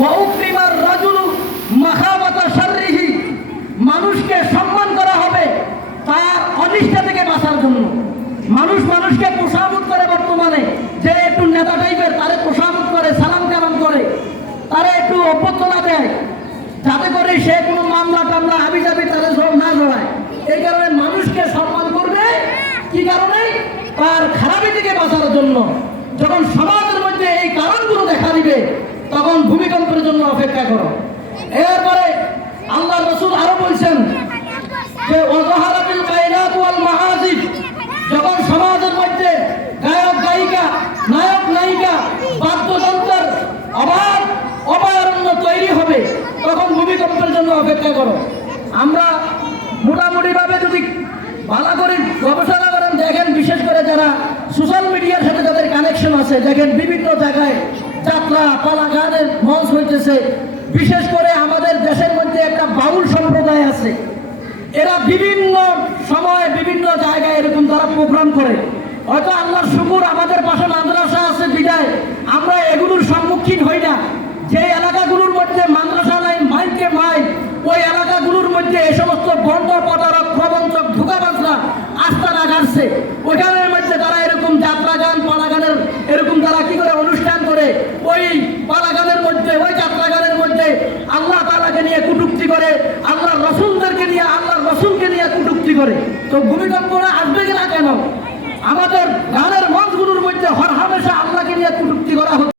ওয়াউক্রিমার রাজুলু মাখাবাতা শাররিহি। মানুষকে সম্মান করা হবে তার অনিষ্ঠা থেকে বাঁচার জন্য। মানুষ মানুষকে প্রসাবত করে বর্তমানে। যে একটু নেতা টাইপের, তারে প্রসাবত করে, সালাম কালাম করে, তারে একটু অভ্যর্থনা দেয়। যাতে করে সে কোনো মামলা টামলা হাবি যাবি তাদের সব না জড়ায়। এই কারণে মানুষকে সম্মান করবে। কি কারণে? তার খারাপি থেকে বাঁচানোর জন্য। যখন সমাজের মধ্যে এই কারণগুলো দেখা দিবে, তখন ভূমিকম্পের জন্য অপেক্ষা করো। এরপরে আল্লাহ রসুল আরও বলছেন যে ওয়াজাহারাতিল যখন সমাজের মধ্যে গায়ক, গায়িকা, নায়ক, নায়িকা, বাদ্যযন্ত্রের অভাব অভয়ারণ্য তৈরি হবে, তখন ভূমিকম্পের জন্য অপেক্ষা করো। আমরা মোটামুটিভাবে যদি ভালো করে গবেষণা করেন, দেখেন বিশেষ করে যারা সোশ্যাল মিডিয়ার সাথে যাদের কানেকশন আছে, দেখেন বিভিন্ন জায়গায় বালাঘাটের মঞ্চ হইতেছে। বিশেষ করে আমাদের দেশের মধ্যে একটা বাউল সম্প্রদায় আছে। এরা বিভিন্ন সময়ে বিভিন্ন জায়গায় এরকম তারা প্রোগ্রাম করে। হয়তো আল্লাহর শুকুর আমাদের পাশে মাদ্রাসা আছে বিদায়। আমরা এগুলোর সম্মুখীন হই না। যে এলাকাগুলোর মধ্যে মাদ্রাসা নাই, মাইকে মাই, ওই এলাকাগুলোর মধ্যে এ সমস্ত বন্ধ প্রতারক প্রবঞ্চক ঢুকাবাজরা আস্থা না রাখাচ্ছে ওইখানের মধ্যে তারা এরকম যাত্রা গান পাড়া গানের এরকম তারা কি করে অনুষ্ঠান করে? ওই তো ভূমিকম্পটা আসবে কিনা কেন? আমাদের গানের